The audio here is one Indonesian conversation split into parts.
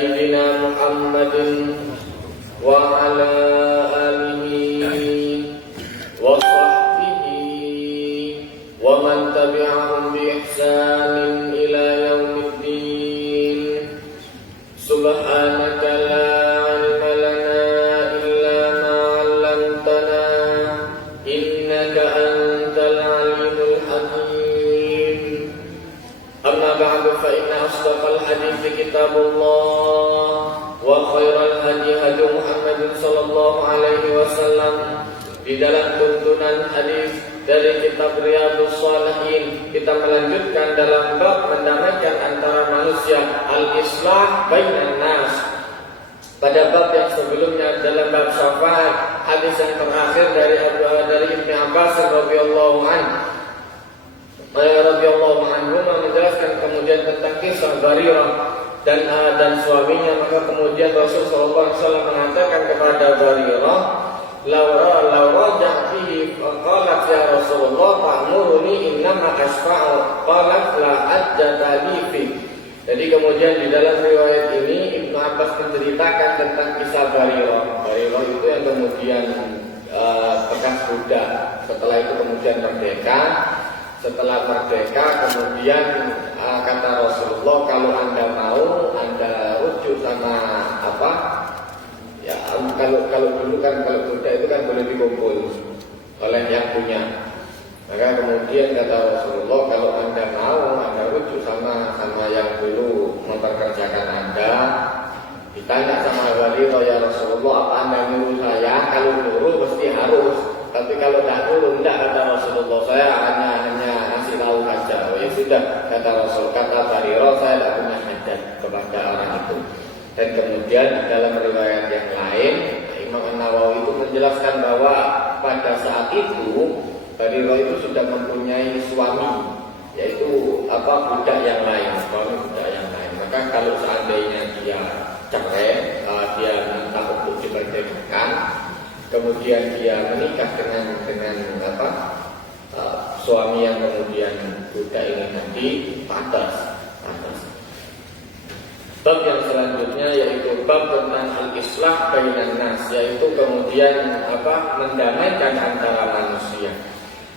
سيدنا محمد وعلى آله وصحبه ومن تبعهم بإحسان إلى يوم الدين. سبحانك لا علم لنا إلا ما علمتنا إنك أنت العليم الحكيم. أما بعد فإن أصدق الحديث كتاب الله وخير الهدي هدي محمد صلى الله عليه وسلم. Di dalam tuntunan hadis dari kitab Riyadhus Shalihin, kita melanjutkan dalam bab mendamaikan antara manusia, al-islah bainan nas. Pada bab yang sebelumnya dalam bab syafaat, hadis yang terakhir dari Ibnu Abbas radhiyallahu anhu menjelaskan kemudian tentang kisah Barirah dan suaminya. Maka kemudian Rasulullah SAW mengatakan kepada Barirah, Laura ja'fihi qalat ya Rasulullah ta'muruni innama asfa'u qalat la ajjata li. Jadi kemudian di dalam riwayat ini Ibnu Abbas menceritakan tentang kisah Barirah. Barirah itu yang kemudian bekas budak, setelah itu kemudian merdeka. Setelah merdeka kemudian kata Rasulullah, kalau Anda mau, Anda rujuk sama apa? Ya, kalau dulu kan kalau budak itu kan boleh dikumpul oleh yang punya. Maka kemudian kata Rasulullah, kalau Anda mau, Anda rujuk sama yang dulu memperkerjakan Anda. Ditanya sama Barirah, ya Rasulullah, apa Anda nyuruh saya? Kalau nyuruh mesti harus. Tapi kalau tidak nyuruh, tidak, kata Rasulullah, saya hanya ngasih tahu saja. Oh, ya sudah, kata Rasul, kata Barirah, saya tidak punya hajat kepada orang itu. Dan kemudian dalam riwayat yang lain, Imam Nawawi itu menjelaskan bahwa pada saat itu Barirah itu sudah mempunyai suami, yaitu budak yang lain, suami budak yang lain. Maka kalau seandainya dia cerai, dia minta untuk diperceraikan, kemudian dia menikah dengan suami yang kemudian budak ini nanti pantas. Bab yang selanjutnya yaitu bab tentang al-islah bainan nas, yaitu kemudian mendamaikan antara manusia.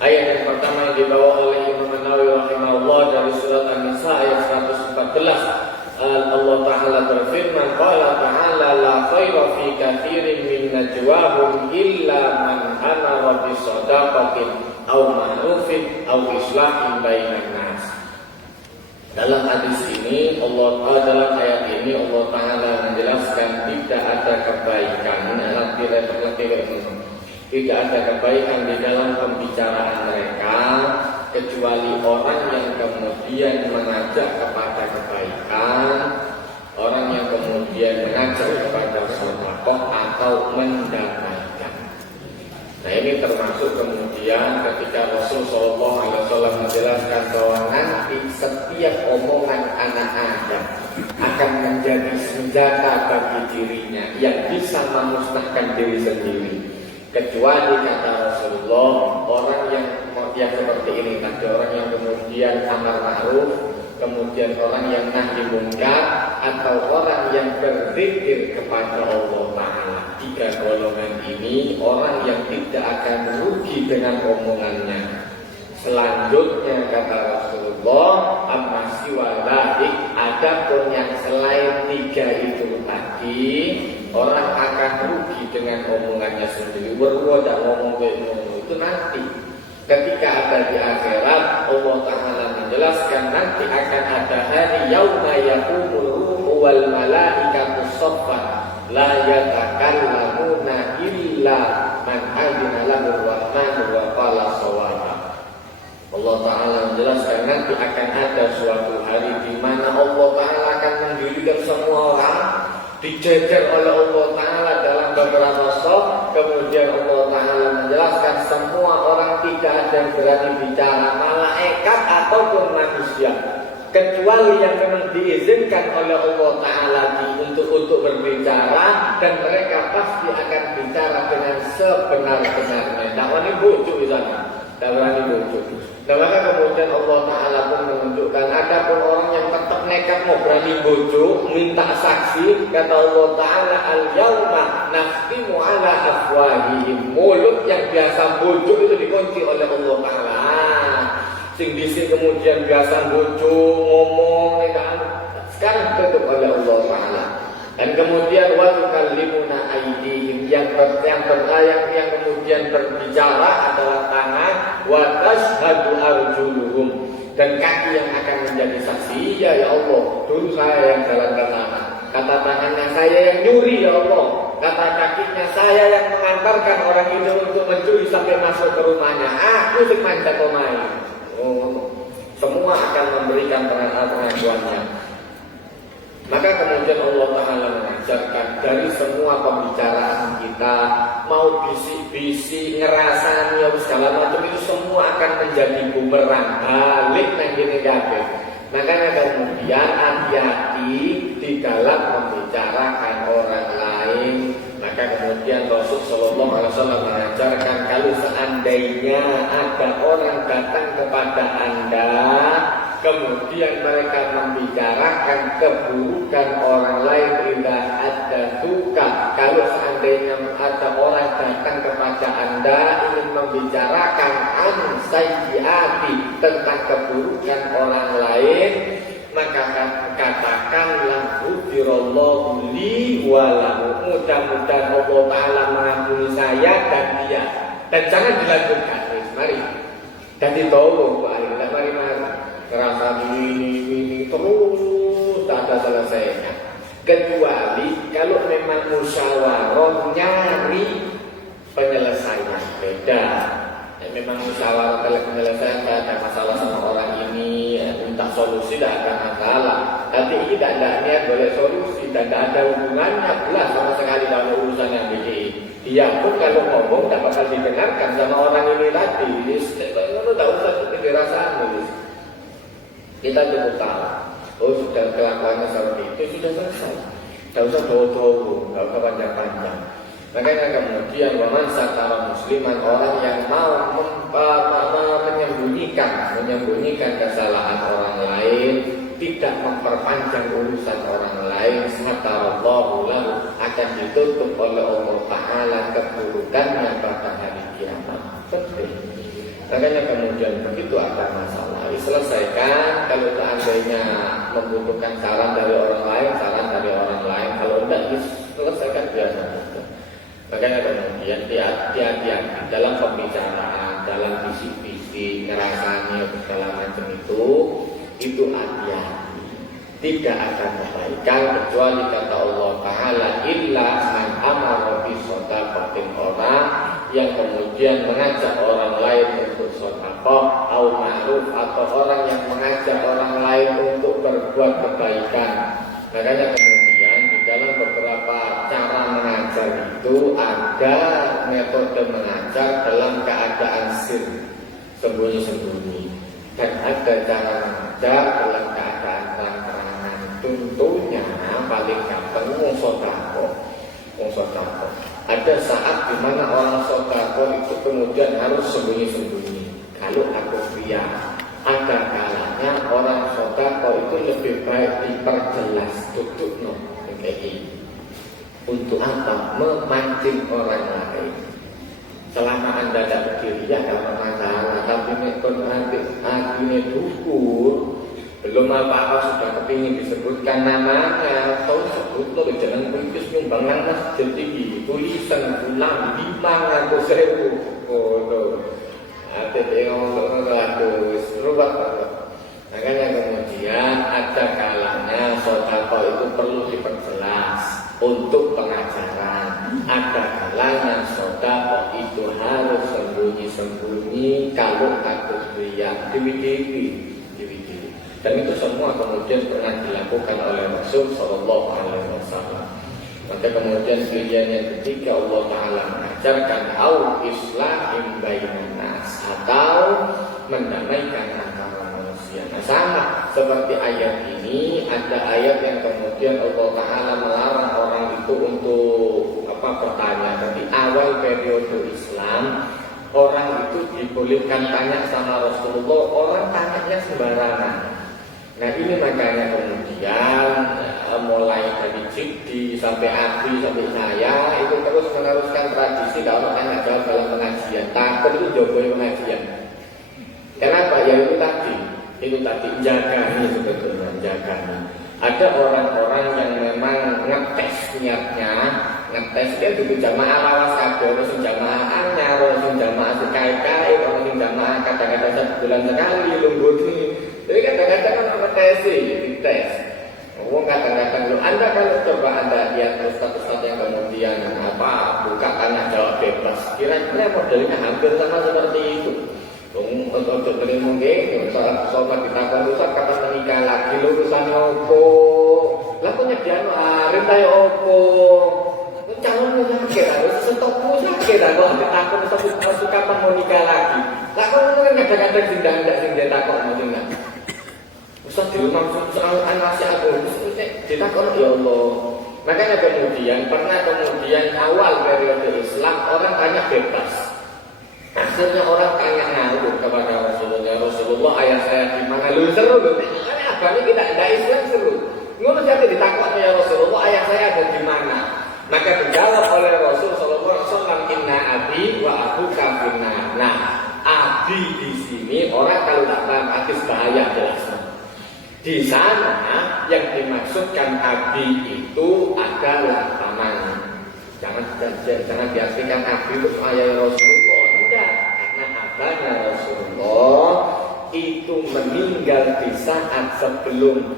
Ayat yang pertama yang dibawa oleh Imam Nawawi rahimahullah dari surat An-Nisa ayat 114. Allah Ta'ala berfirman, qala ta'ala la khayra fi katsirin min najwahum illa man amara bi shadaqatin aw ma'rufin aw islahin bainan nas. Dalam hadis ini dalam ayat ini Allah Ta'ala menjelaskan tidak ada kebaikan di dalam pembicaraan mereka kecuali orang yang kemudian mengajak kepada kebaikan, orang yang kemudian mengajak kepada sedekah atau mendamaikan. Nah, ini termasuk kemudian ketika Rasulullah SAW menjelaskan bahwa nanti setiap omongan anak Adam akan menjadi senjata bagi dirinya yang bisa memusnahkan diri sendiri. Kecuali kata Rasulullah, orang yang seperti ini tadi, orang yang kemudian amar ma'ruf, kemudian orang yang nahi munkar, atau orang yang berzikir kepada Allah Ta'ala. Tiga golongan ini orang yang tidak akan rugi dengan omongannya. Selanjutnya kata Rasulullah, amma siwa dzalik, adapun yang selain tiga itu tadi, orang akan rugi dengan omongannya sendiri. Berdua tidak ngomong itu nanti. Ketika ada di akhirat, Allah Ta'ala menjelaskan nanti akan ada hari yauma yaqumul ruhu wal malaikatu shaffan la yatakallamuna illa man adzina lahu rahmanu wa qala shawaba. Allah Ta'ala menjelaskan nanti akan ada suatu hari di mana Allah Ta'ala akan mendirikan semua orang, dijejer oleh Allah Ta'ala dalam beberapa shaf. Kemudian Allah Ta'ala menjelaskan semua orang tidak ada yang berani bicara, malaikat ataupun manusia, kecuali yang memang diizinkan oleh Allah Ta'ala untuk berbicara, dan mereka pasti akan bicara dengan sebenar-benarnya. Dakwah ini bujuk di sana. tidak berani bujuk. Dan maka kemudian Allah Ta'ala pun menunjukkan ada pun orang yang tetap nekat mau berani bujuk, minta saksi, kata Allah Ta'ala, al-yawma nakhtimu ala afwahihim. Mulut yang biasa bujuk itu dikunci oleh Allah Ta'ala. Sing disini kemudian biasa bujuk, ngomong, sekarang tutup oleh Allah Ta'ala. Dan kemudian wa tukallimuna aydihim, yang kemudian berbicara adalah tangan, wa tashhadu arjuluhum, dan kaki yang akan menjadi saksi. Ya Allah, dulu saya yang jalan ke sana, kata tangannya saya yang nyuri, ya Allah, kata kakinya saya yang mengantarkan orang itu untuk mencuri sampai masuk ke rumahnya, aku sing manjat omahe. Semua akan memberikan pengakuannya. Maka kemudian Allah Ta'ala mengajarkan dari semua pembicaraan kita, mau bisik-bisik, ngerasani, segala macam itu semua akan menjadi bumerang, balik nanti negatif. Makanya kemudian hati-hati di dalam membicarakan orang lain. Maka kemudian Rasul Shallallahu Alaihi Wasallam mengajarkan, kalau seandainya ada orang datang kepada Anda, kemudian mereka membicarakan keburukan orang lain, tidak ada suka. Kalau seandainya ada orang datang kepada Anda ingin membicarakan sayyiati, tentang keburukan orang lain, maka katakanlah ghufirallahu li wa lahu, mudah-mudahan Allah Ta'ala mengampuni saya dan dia. Dan jangan dilanjutkan, mari. Dan ditolong, mari terasa ini terus tak ada selesainya, kecuali kalau memang musyawarah nyari penyelesaian beda. Memang musyawarah penyelesaian, ada masalah sama orang ini, minta solusi, tidak ada masalah. Tapi ini tidak niat boleh solusi dan tidak ada hubungannya jelas sama sekali dalam urusan yang begini. Dia pun kalau ngomong tidak bakal didengarkan sama orang ini tadi. Tidak usah dirasaan. Kita cukup tahu, oh sudah kelakuannya seperti itu, sudah selesai. Tidak usah jauh-jauh, tidak usah panjang-panjang. Makanya kemudian waman satara musliman, orang yang mau menyembunyikan kesalahan orang lain, tidak memperpanjang urusan orang lain, satarallahu lahu, akan ditutup oleh Allah Ta'ala keburukannya pada hari kiamat. Betul. Makanya kemudian begitu ada masalah, diselesaikan. Kalau seandainya membutuhkan saran dari orang lain, saran dari orang lain. Kalau tidak, diselesaikan biasa saja. Makanya kemudian hati-hati dalam pembicaraan, dalam bisik-bisik, ngerasani, segala macam itu hati-hati. Tidak akan kebaikan kecuali kata Allah Ta'ala, illa man amara bi shadaqatin, orang yang kemudian mengajak orang lain untuk sedekah, au ma'ruf, atau orang yang mengajak orang lain untuk berbuat kebaikan. Makanya kemudian di dalam beberapa cara mengajar itu ada metode mengajar dalam keadaan sir, sembunyi-sembunyi, dan ada cara mengajar dalam keadaan terang-terangan. Tentunya paling gampang wong sedekah. Ada saat di mana orang sedekah itu kemudian harus sembunyi-sembunyi. Kalau aku ria, ada kalanya orang sedekah itu lebih baik diperjelas, tutup kayak ini. Untuk apa? Memancing orang lain. Selama Anda tidak berdiri, ya tidak masalah. Tapi hatinya dukur, belum apa-apa sudah kepingin disebutkan namanya, atau sebut lo jangan politis nyumbang nang masjid tinggi, tulisan ulang 500.000. Oh lo, hati ratus rubah. Makanya kemudian ada kalanya sedekah itu perlu diperjelas untuk pengajaran. Ada kalanya sedekah itu harus sembunyi-sembunyi kalau takut riya, diwi-diwi. Dan itu semua kemudian pernah dilakukan oleh Rasul Sallallahu Alaihi Wasallam. Maka kemudian pilihan yang ketiga Allah Ta'ala mengajarkan au islahim bainan nas, atau mendamaikan antara manusia. Nah, sama seperti ayat ini, ada ayat yang kemudian Allah Ta'ala melarang orang itu untuk bertanya. Tapi awal periode Islam orang itu dibolehkan tanya sama Rasulullah, orang tanyanya sembarangan. Nah ini makanya kemudian mulai dari Jibdi sampai Abi sampai saya itu terus meneruskan tradisi kalau tanya jawab dalam pengajian. Takut itu jogoy pengajian. Kenapa? Ya itu tadi jaga ini sebetulnya jaga. Ada orang-orang yang memang ngetes niatnya, ngetes dia dulu jamaah lawas kabeh, terus jamaah anyar, terus jamaah sekali-kali, terus jamaah kadang-kadang sebulan sekali lungguti. Jadi kadang-kadang kan dites. Wong kadang-kadang lu Anda kalau coba Anda lihat ustaz-ustaz yang kemudian buka tanah jawab bebas, kira-kira modelnya hampir sama seperti itu. Untuk terima mungkin salah sobat ditakon ustaz kapan menikah lagi lu urusannya opo? Lah kok nyediano arep ta opo? Calonnya sakit, harus stokmu sakit, kalau ditakon ustaz kapan mau nikah lagi? Lah kok ngono kan kadang-kadang sing ditakon mungkin. Ustaz di rumah soal anak aku ditakon ya Allah. Makanya kemudian awal periode Islam orang tanya bebas. Akhirnya orang tanya ngawur kepada Rasulullah ayah saya di mana? Lu seru loh. Agama kita tidak Islam seru. Ngono jadi ditakon ya Rasulullah ayah saya ada di mana? Maka dijawab oleh Rasul sallallahu alaihi wasallam inna abi wa abuka finnar. Nah, abi di sini orang kalau tak paham hadis bahaya jelasnya. Di sana yang dimaksudkan abi itu adalah paman. Jangan diartikan abi itu ayah Rasulullah. Tidak, karena abahnya Rasulullah itu meninggal di saat sebelum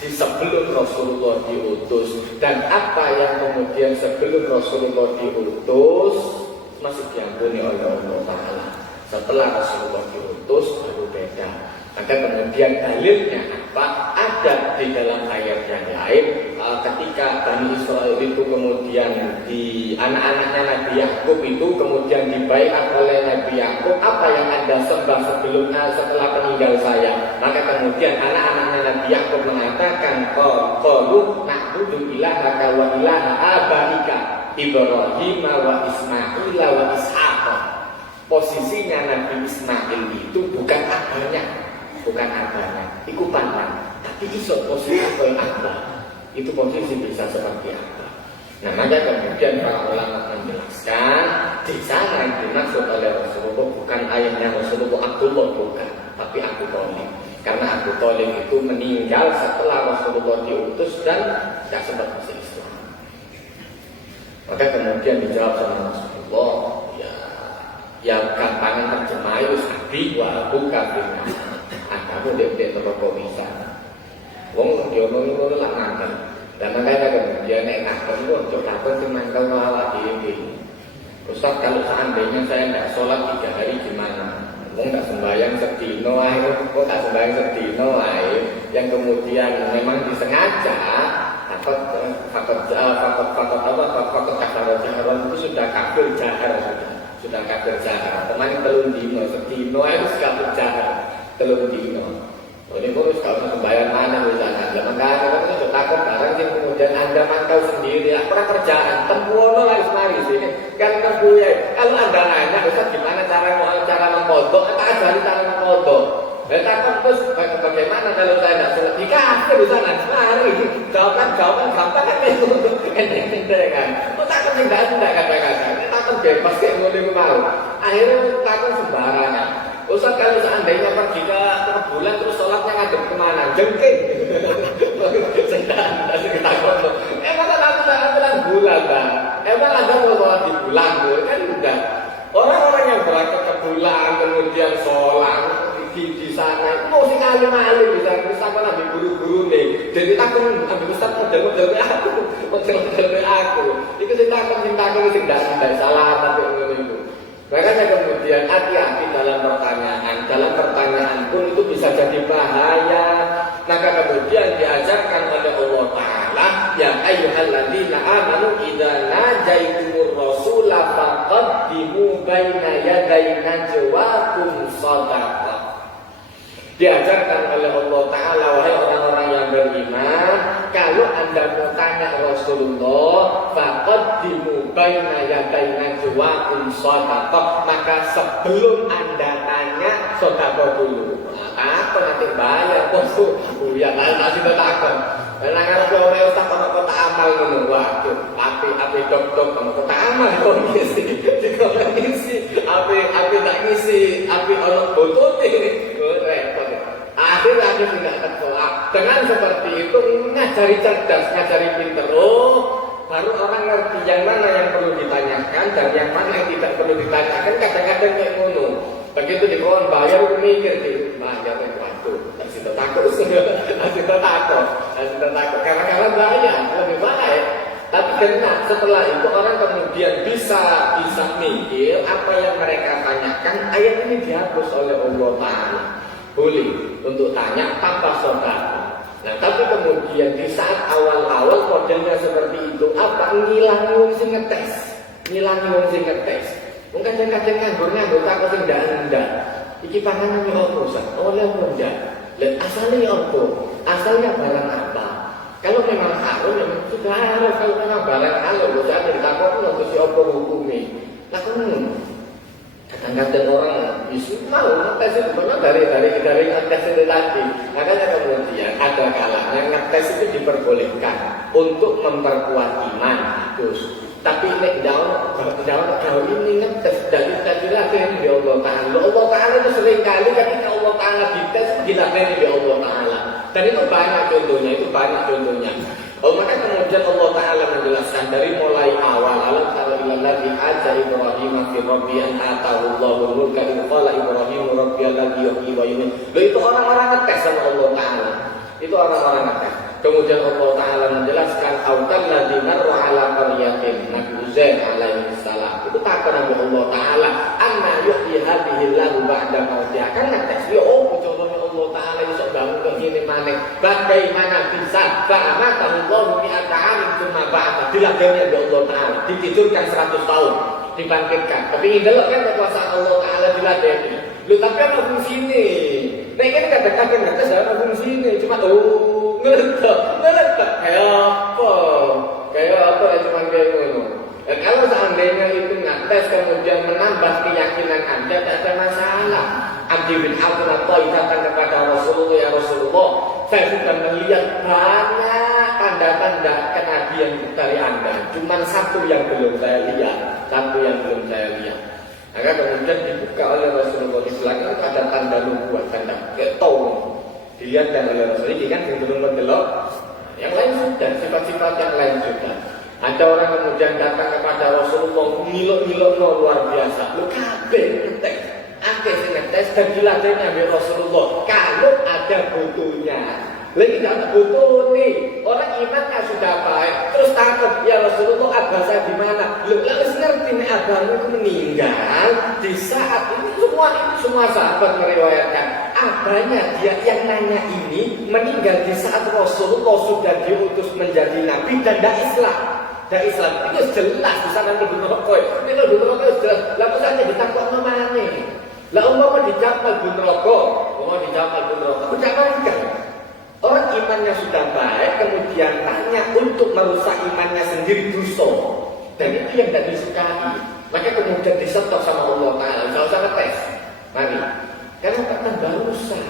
sebelum Rasulullah diutus. Dan apa yang kemudian sebelum Rasulullah diutus masih diampuni oleh Allah Ta'ala. Setelah Rasulullah diutus baru beda. Maka kemudian dalilnya apa? Ada di dalam ayat yang lain ketika Bani Israel itu kemudian di anak-anaknya Nabi Yakub itu kemudian dibaiat oleh Nabi Yakub, apa yang Anda sembah setelah peninggal saya? Maka kemudian anak-anaknya Nabi Yakub mengatakan qalu na'budu ilahaka wa ilaha abaika Ibrahim wa Ismail wa Ishaq. Posisinya Nabi Ismail itu bukan abahnya, itu pandang, tapi iso posisi sebagai abah. Itu posisi bisa seperti apa? Nah, maka kemudian para ulama menjelaskan di sana yang dimaksud oleh Rasulullah bukan ayahnya Rasulullah Abdullah, bukan, tapi Abu Thalib. Karena Abu Thalib itu meninggal setelah Rasulullah diutus dan tidak sempat masuk Islam. Maka kemudian dijawab sama Rasulullah, ya gampangan terjemah itu sabi wa abu kabina. Kamu dek terokok bisa. Wong yo ngono lah nangkep. Dan makanya kemudian nek nangkep itu untuk takon sing mangkel awak dhewe. Ustaz, kalau seandainya saya tidak sholat 3 hari gimana? Wong tidak sembahyang sedino ae, kok tak sembahyang sedino ae, yang kemudian memang disengaja fakot kafaron itu sudah kafir jahar sudah kafir jahar. Kemarin telung dino sedino ae wis kafir jahar telung dino. Ini pun kalau sembahyang mana misalnya, maka kita itu takut barang yang kemudian Anda mantau sendiri, pernah kerjaan, tempuono lah ismari sih, kan tempuya. Kalau Anda nanya, Ustaz gimana cara mengkodok, tak ajari cara mengkodok. Takut terus bagaimana kalau saya tidak sholat? Di kafir di sana, mari jawaban gampang kan itu, enteng kan. Kok takut tidak kata-kata, takut bebas kayak mau mau. Akhirnya takut sembarangan. Ustaz kalau seandainya pergi ke bulan terus sholatnya ngadep kemana? Jengking. Sedang kita ngomong. Emang aku bilang bulan bang. Emang ada mau sholat di bulan kan enggak. Orang-orang yang berangkat ke bulan kemudian sholat di sana, mau sih kali-kali bisa kan ambil guru-guru nih. Jadi takut ambil Ustaz model-model aku. Itu sih takut sih tidak salah tapi itu. Makanya kemudian hati-hati dalam pertanyaan pun itu bisa jadi bahaya. Maka kemudian diajarkan oleh Allah Ta'ala, ya ayyuhalladzina amanu idza najaitumur rasula faqaddimu baina yaday najwakum shadaqah. Diajarkan oleh Allah Ta'ala, wahai orang-orang yang beriman, kalau Anda mau tanya Rasulullah, faqaddimu baina yaday najwaakum shadaqah, maka sebelum Anda tanya sedekah dulu. Apa nanti bayar bosku? Ya nanti takon. Karena kalau kowe tak kota amal ngono, waduh, api dok kota amal kok ngisi. Api tak ngisi, api ono botote. Repot. Akhirnya aku tidak tertolak. Dengan seperti itu ngajari cerdas, ngajari pinter. Baru orang ngerti yang mana yang perlu ditanyakan dan yang mana yang tidak perlu ditanyakan. Kadang-kadang kayak ngono. Begitu di kawan bayar, aku mikir di bayar waktu. Masih takut. Karena bayar lebih baik. Tapi karena setelah itu orang kemudian bisa mikir apa yang mereka tanyakan. Ayat ini dihapus oleh Allah Ta'ala. Boleh untuk tanya apa saudara. Nah tapi kemudian di saat awal-awal modelnya seperti itu, apa ngilangi wong sing ngetes. Mungkin kadang-kadang nganggur takut sing ndak. Iki panganan yo opo sak? Oleh opo ndak? Lah asalnya opo? Asalnya barang apa? Kalau memang halal ya sudah harus, kalau memang barang halal wis ada ditakoni terus opo hukume. Lah kono kadang-kadang orang isu mau ngetes itu benar dari ngetes itu tadi. Makanya kemudian ada kalanya ngetes itu diperbolehkan untuk memperkuat iman. Tapi nek jauh kalau ini ngetes dari dilatih di Allah Ta'ala. Allah Ta'ala itu sering kali ketika Allah Ta'ala dites dilatih di Allah Ta'ala. Dan itu banyak contohnya. Maka kemudian Allah Ta'ala menjelaskan dari mulai awal alam tara ilal ladzi haja Ibrahim fi rabbi an atahu Allahu mulka idh qala Ibrahim rabbi alladzi yuhyi wa yumiit. Itu orang-orang ngetes sama Allah Ta'ala. Itu orang-orang ngetes. Kemudian Allah Ta'ala menjelaskan autal ladzi marra ala qaryatin Nabi Uzair alaihi salam. Itu takon Nabi Allah Ta'ala anna yuhyi hadhihi Allahu ba'da mautiha. Kan ngetes yo contohnya Allah Ta'ala iso bangun ke ngene maneh. Bagaimana bisa fa'amatahu Allahu mi'ata 'amin tsumma ba'atha. Dilakoni oleh Allah Ta'ala, ditidurkan 100 tahun, dibangkitkan. Tapi ini delok kan kekuasaan Allah Ta'ala diladeni. Lu tapi apa fungsine? Nek kan kadang-kadang ngetes ana fungsine, cuma ngeletak. Kayak apa ya cuma kayak ngono. Dan kalau seandainya itu ngetes kemudian menambah keyakinan Anda, tidak ada masalah. Abdi bin Abdul datang kepada Rasulullah, ya Rasulullah, saya sudah melihat banyak tanda-tanda kenabian dari Anda. Cuma satu yang belum saya lihat. Maka kemudian dibuka oleh Rasulullah di belakang ada tanda nubuat, tanda ketong. Dilihat dan oleh Rasulullah ini kan yang belum mendelok. Yang lain sudah, sifat-sifat yang lain sudah. Ada orang kemudian datang kepada Rasulullah ngilok-ngilok luar biasa. Lu kabeh ngetes. Akeh sing ngetes dan dilatihnya oleh Rasulullah. Kalau ada butuhnya. Lagi tidak butuh nih. Orang imannya sudah baik. Terus takut, ya Rasulullah abah saya di mana? Lu harus ngerti nih abahmu itu meninggal di saat ini semua sahabat meriwayatkan. Abahnya dia yang nanya ini meninggal di saat Rasulullah sudah diutus menjadi nabi dan tidak Islam. Itu jelas di sana lebih merokok. Itu lebih merokok jelas. Lalu saja ditakut mana? Lah umpama dijawab lebih merokok, jangan. Orang imannya sudah baik, kemudian tanya untuk merusak imannya sendiri dosa. Dan itu yang tidak disukai. Maka kemudian disetok sama Allah Ta'ala. Kalau sama tes, mari. Karena tambah rusak.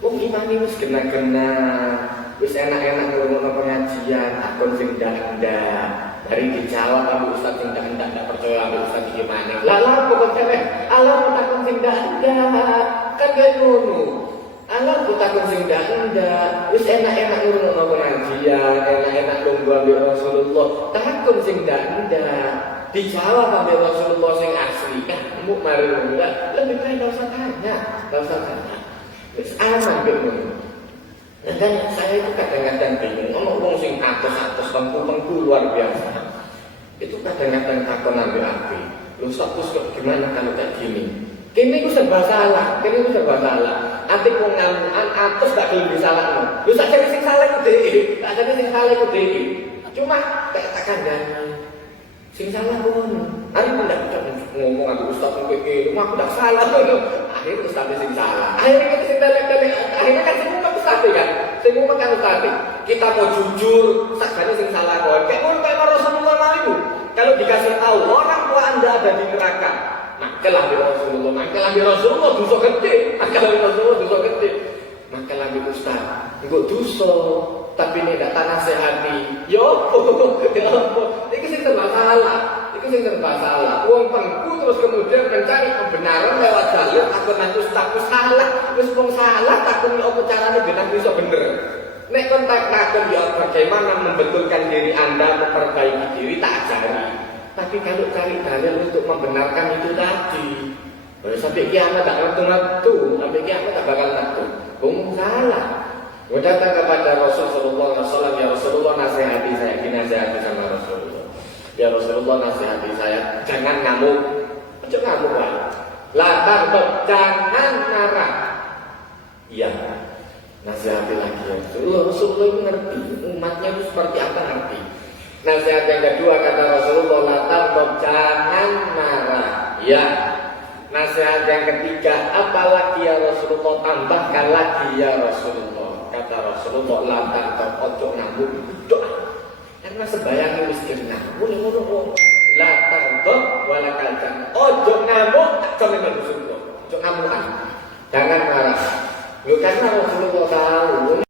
Iman ini wis kena-kena, wis enak-enak ngurung pengajian, akun sing ndak. Dari dijawab ambil ustaz sing ndak percaya ambil ustaz gimana. Lah pokoknya Allah mau takon sing ndak. Kan kayak ngono. Allah takon sing ndak. Wis enak-enak ngurung pengajian, enak-enak lungguh ambil Rasulullah. Takon sing ndak. Dijawab ambil Rasulullah sing asli. Kamu mari enggak lebih baik enggak usah tanya. Wis aman ngono. Dan saya itu kadang-kadang bingung, ngomong sing atus-atus tengku luar biasa. Itu kadang-kadang takon ambil api. Lu status kok gimana kalau kayak gini? Kini ku serba salah. Ati wong ngamukan atus gak gelem disalahno. Lu sakjane sing salah ku dhewe. Cuma tak kandhani. Sing salah ngono. Ari ndak ngomong aku ustaz kok iki, aku ndak salah. Akhirnya ustaz sing salah. Akhirnya kita sing dalek-dalek. Akhirnya kan semua ustadz kan. Sing ngomong kan ustadz. Kita mau jujur, sakjane sing salah kok. Kayak ngono kayak Rasulullah itu. Kalau dikasih tahu orang tua Anda ada di neraka, makalah di Rasulullah, makalah di Rasulullah dosa gede, makalah di Rasulullah dosa gede. Makalah di ustaz, engko dosa, tapi ini gak tanah sehati. Yo, ya apa? Iki sing serba salah. Iki sing serba salah. Wong pengku terus kemudian mencari kebenaran lewat jalur takut nanti ustaz salah, wis wong salah takut apa carane ben bisa bener. Nek kontak takut ya bagaimana membetulkan diri Anda, memperbaiki diri tak ajari. Tapi kalau cari dalil untuk membenarkan itu tadi, sampai kiamat tak ngerti-ngerti, sampai kiamat tak bakal ngerti. Kamu salah. Gue datang kepada Rasul Sallallahu Alaihi Wasallam, ya Rasulullah nasihati saya, dinasihati sama Rasulullah. Ya Rasulullah nasihati saya, jangan ngamuk, ojo ngamuk lah. Latar jangan marah. Iya. Nasihati lagi ya Rasulullah itu ngerti umatnya itu seperti apa ngerti. Nasihat yang kedua kata Rasulullah latar jangan marah ya. Nasihat yang ketiga apalagi ya Rasulullah tambahkan lagi ya Rasulullah. Kata Rasulullah latar ojo ngamuk doa. Karena sebayangnya miskin ngamuk latar walakal jangan ojo ngamuk tak coba Rasulullah ojo ngamukan jangan marah. Karena Rasulullah tahu